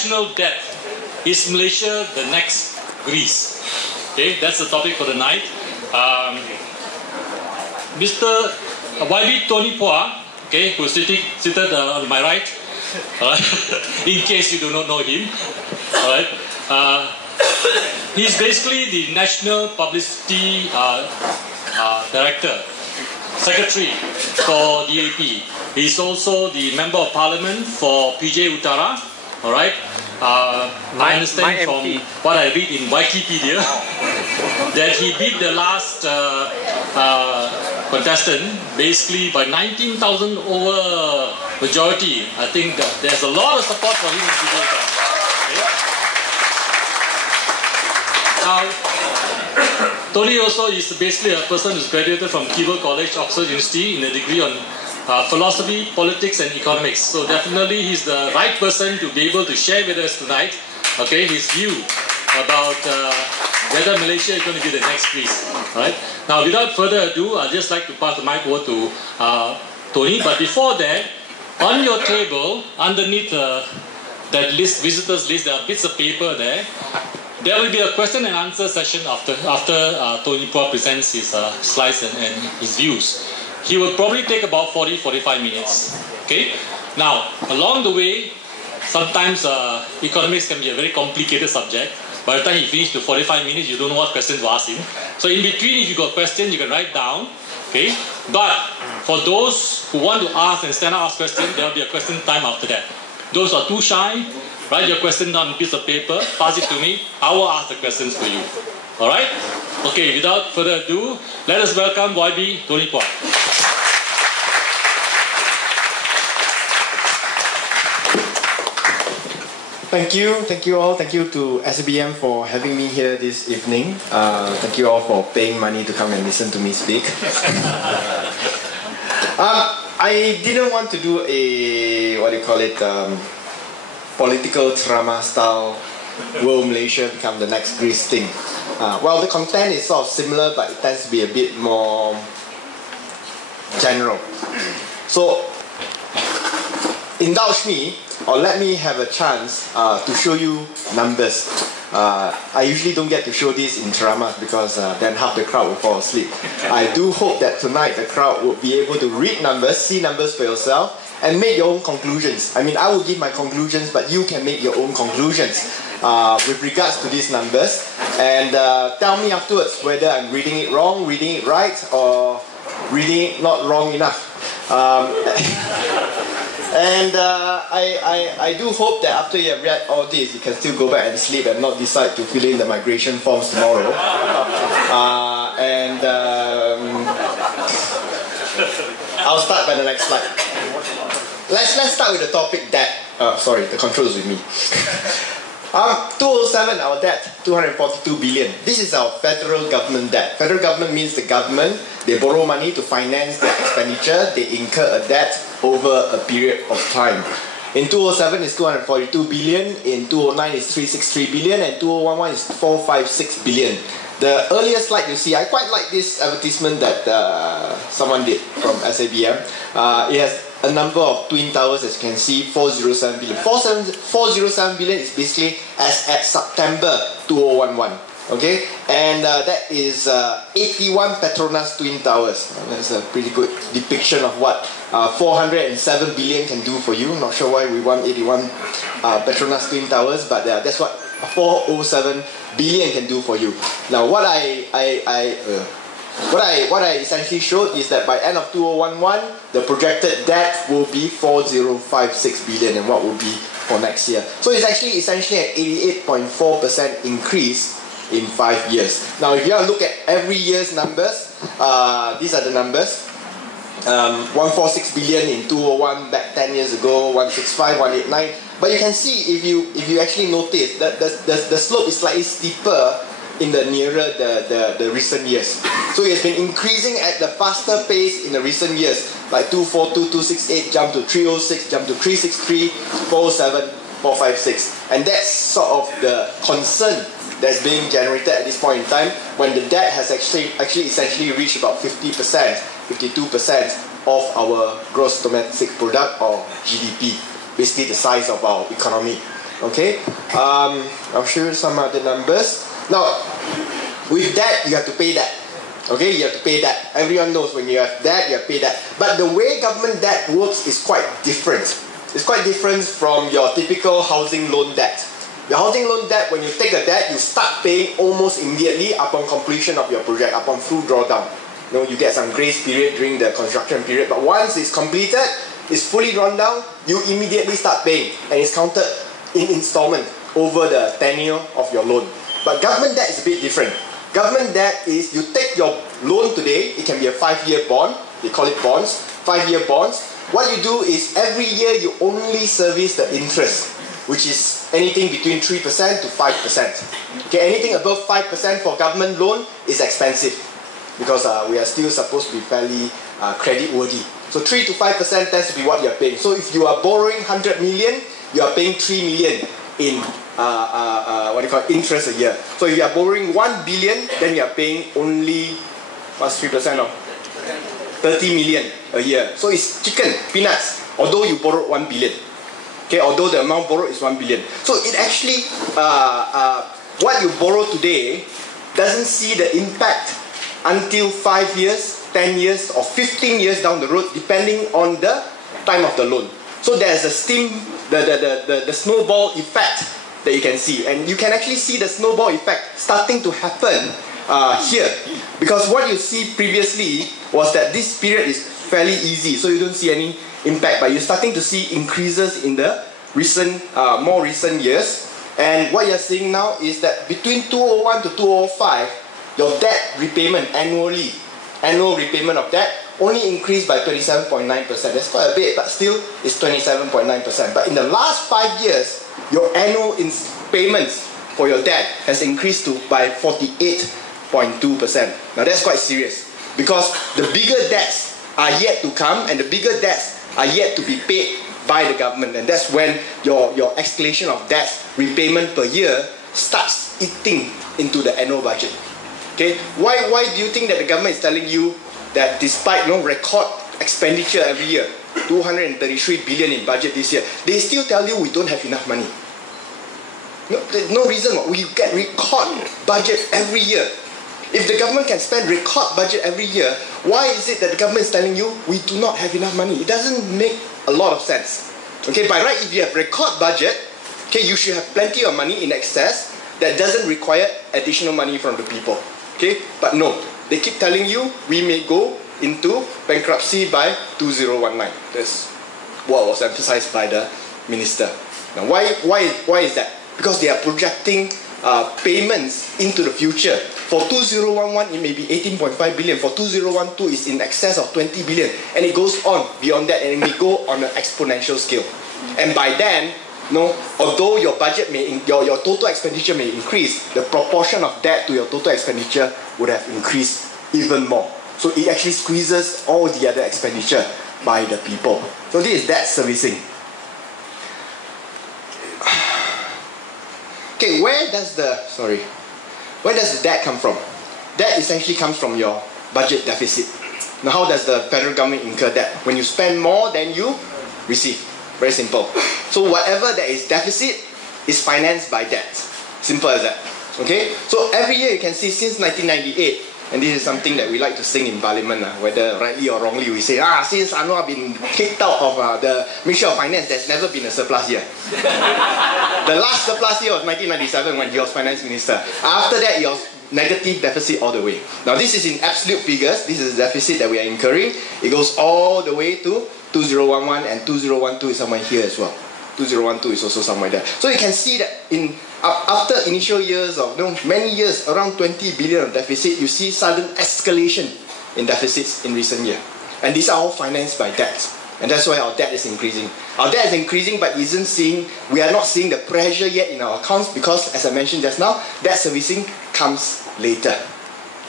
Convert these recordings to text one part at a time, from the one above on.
national debt. Is Malaysia the next Greece? Okay, that's the topic for the night. Mr. YB Tony Phua, okay, who's seated on my right, in case you do not know him, all right. He's basically the National Publicity Director, Secretary for DAP. He's also the Member of Parliament for PJ Utara, all right. I understand from what I read in Wikipedia that he beat the last contestant basically by 19,000 over majority. I think there's a lot of support for him in PJ Utara. Okay. Now, Tony also is basically a person who's graduated from Keble College, Oxford University in a degree on philosophy, politics and economics. So definitely he's the right person to be able to share with us tonight, okay, his view about whether Malaysia is going to be the next Greece. Right? Now without further ado, I'd just like to pass the mic over to Tony. But before that, on your table, underneath that list, visitors list, there are bits of paper there. There will be a question and answer session after Tony Phua presents his slides and his views. He will probably take about 40-45 minutes. Okay. Now, along the way, sometimes economics can be a very complicated subject. By the time he finishes the 45 minutes, you don't know what questions to ask him. So in between, if you got questions, you can write down. Okay. But for those who want to ask and stand up ask questions, there will be a question time after that. Those who are too shy, write your question down on a piece of paper, pass it to me. I will ask the questions for you. All right? Okay. Without further ado, let us welcome YB Tony Phua. Thank you all. Thank you to SBM for having me here this evening. Thank you all for paying money to come and listen to me speak. I didn't want to do a, political drama style, will Malaysia become the next Greece thing. Well, the content is sort of similar, but it tends to be a bit more general. So, indulge me, or let me have a chance to show you numbers. I usually don't get to show this in dramas because then half the crowd will fall asleep. I do hope that tonight the crowd will be able to read numbers, see numbers for yourself, and make your own conclusions. I mean, I will give my conclusions, but you can make your own conclusions with regards to these numbers. And tell me afterwards whether I'm reading it wrong, reading it right, or reading it not wrong enough. And I do hope that after you have read all this, you can still go back and sleep and not decide to fill in the migration forms tomorrow. I'll start by the next slide. Let's start with the topic debt. Sorry, the control is with me. 2007, our debt, 242 billion. This is our federal government debt. Federal government means the government, they borrow money to finance their expenditure, they incur a debt over a period of time. In 2007 is 242 billion, in 2009 is 363 billion, and 2011 is 456 billion. The earlier slide you see, I quite like this advertisement that someone did from SABM. It has a number of twin towers, as you can see, 407 billion. 407 billion is basically as at September 2011. Okay, and that is 81 Petronas twin towers. That's a pretty good depiction of what 407 billion can do for you. Not sure why we want 81 Petronas twin towers, but that's what 407 billion can do for you. Now, what I essentially showed is that by end of 2011, the projected debt will be 4056 billion, and what will be for next year. So it's actually essentially an 88.4% increase in 5 years. Now, if you look at every year's numbers, these are the numbers. 146 billion in 2001, back 10 years ago, 165, 189. But you can see, if you actually notice, that the slope is slightly steeper in the nearer the recent years. So it has been increasing at the faster pace in the recent years, like 242, 268, jump to 306, jump to 363, 407, 456. And that's sort of the concern that's being generated at this point in time, when the debt has actually essentially reached about 50%, 52% of our gross domestic product, or GDP, basically the size of our economy. Okay, I'll show you some other numbers. Now, with that, you have to pay that. Okay, you have to pay that. Everyone knows when you have that, you have to pay that. But the way government debt works is quite different. It's quite different from your typical housing loan debt. The housing loan debt, when you take a debt, you start paying almost immediately upon completion of your project, upon full drawdown. You get some grace period during the construction period, but once it's completed, it's fully drawn down, you immediately start paying, and it's counted in installment over the tenure of your loan. But government debt is a bit different. Government debt is you take your loan today, it can be a 5-year bond, they call it bonds, 5-year bonds. What you do is every year you only service the interest, which is anything between 3% to 5%. Okay, anything above 5% for government loan is expensive because we are still supposed to be fairly credit worthy. So 3 to 5% tends to be what you are paying. So if you are borrowing 100 million, you are paying 3 million in interest a year. So if you are borrowing 1 billion, then you are paying only, what's 3% of? 30 million a year. So it's chicken, peanuts, although you borrowed 1 billion. Okay, although the amount borrowed is 1 billion. So it actually, what you borrow today doesn't see the impact until 5 years, 10 years or 15 years down the road, depending on the time of the loan. So there's a the snowball effect that you can see. And you can actually see the snowball effect starting to happen here. Because what you see previously was that this period is fairly easy, so you don't see any impact, but you're starting to see increases in the more recent years. And what you're seeing now is that between 2001 to 2005, your debt repayment annual repayment of debt only increased by 27.9%. That's quite a bit, but still it's 27.9%. But in the last 5 years, your annual payments for your debt has increased by 48.2%. Now that's quite serious, because the bigger debts are yet to come, and the bigger debts are yet to be paid by the government, and that's when your escalation of debt repayment per year starts eating into the annual budget. Okay, why do you think that the government is telling you that despite record expenditure every year, 233 billion in budget this year, they still tell you we don't have enough money? There's no reason. We get record budget every year. If the government can spend record budget every year, why is it that the government is telling you we do not have enough money? It doesn't make a lot of sense. Okay, by right, if you have record budget, okay, you should have plenty of money in excess that doesn't require additional money from the people. Okay, but no, they keep telling you we may go into bankruptcy by 2019. That's what was emphasized by the minister. Now, why is that? Because they are projecting payments into the future. For 2011, it may be 18.5 billion. For 2012, it's in excess of 20 billion. And it goes on beyond that, and it may go on an exponential scale. And by then, although your budget your total expenditure may increase, the proportion of debt to your total expenditure would have increased even more. So it actually squeezes all the other expenditure by the people. So this is debt servicing. Okay, where does the debt come from? Debt essentially comes from your budget deficit. Now, how does the federal government incur debt? When you spend more than you receive. Very simple. So whatever that is deficit is financed by debt. Simple as that. Okay? So every year you can see since 1998, and this is something that we like to sing in Parliament, whether rightly or wrongly, we say, since Anwar been kicked out of the Ministry of Finance, there's never been a surplus year. The last surplus year was 1997 when he was Finance Minister. After that, he was negative deficit all the way. Now this is in absolute figures. This is the deficit that we are incurring. It goes all the way to 2011, and 2012 is somewhere here as well. 2012 is also somewhere there. So you can see that after initial years of many years, around 20 billion of deficit, you see sudden escalation in deficits in recent years. And these are all financed by debt. And that's why our debt is increasing. Our debt is increasing, but we are not seeing the pressure yet in our accounts, because, as I mentioned just now, debt servicing comes later.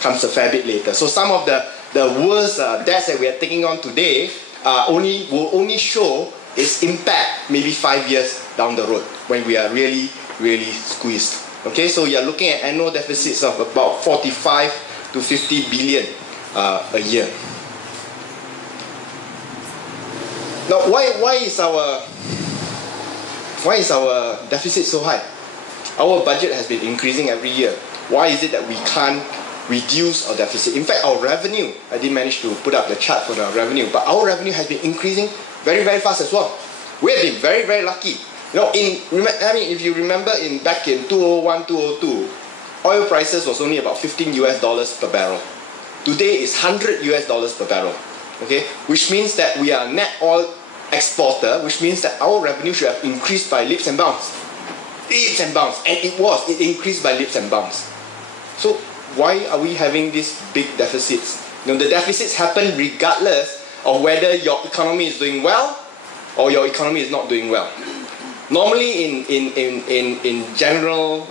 Comes a fair bit later. So some of the worst debts that we are taking on today will only show its impact maybe 5 years down the road, when we are really, really squeezed. Okay, so you are looking at annual deficits of about 45 to 50 billion a year. Now, why is our why is our deficit so high? Our budget has been increasing every year. Why is it that we can't reduce our deficit? In fact, our revenue, I didn't manage to put up the chart for the revenue, but our revenue has been increasing very, very fast as well. We have been very, very lucky. You know, if you remember back in 2001, 2002, oil prices was only about $15 per barrel. Today is $100 per barrel. Okay, which means that we are a net oil exporter, which means that our revenue should have increased by leaps and bounds. Leaps and bounds. And it increased by leaps and bounds. So why are we having these big deficits? You know, the deficits happen regardless of whether your economy is doing well or your economy is not doing well. Normally in general,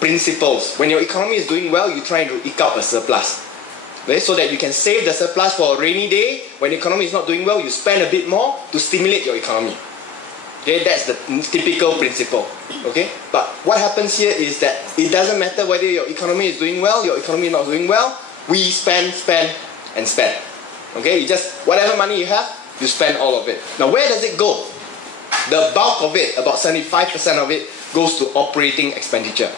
principles, when your economy is doing well, you try to eke out a surplus. Okay? So that you can save the surplus for a rainy day. When the economy is not doing well, you spend a bit more to stimulate your economy. Okay, that's the typical principle. Okay, but what happens here is that it doesn't matter whether your economy is doing well, your economy is not doing well. We spend, and spend. Okay, you just whatever money you have, you spend all of it. Now, where does it go? The bulk of it, about 75% of it, goes to operating expenditure.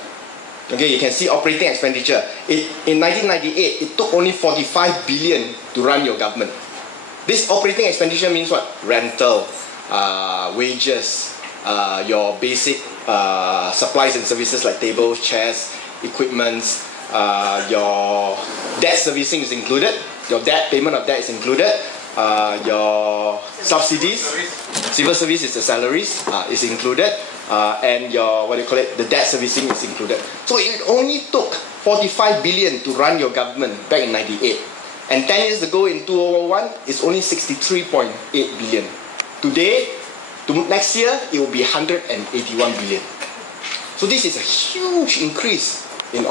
Okay, you can see operating expenditure. In 1998, it took only 45 billion to run your government. This operating expenditure means what? Rental, wages, your basic supplies and services like tables, chairs, equipments, your debt servicing is included, your payment of debt is included, your subsidies, civil service is the salaries, is included, and your the debt servicing is included. So it only took 45 billion to run your government back in 98. And 10 years ago in 2001, it's only 63.8 billion. Today, next year, it will be 181 billion. So this is a huge increase in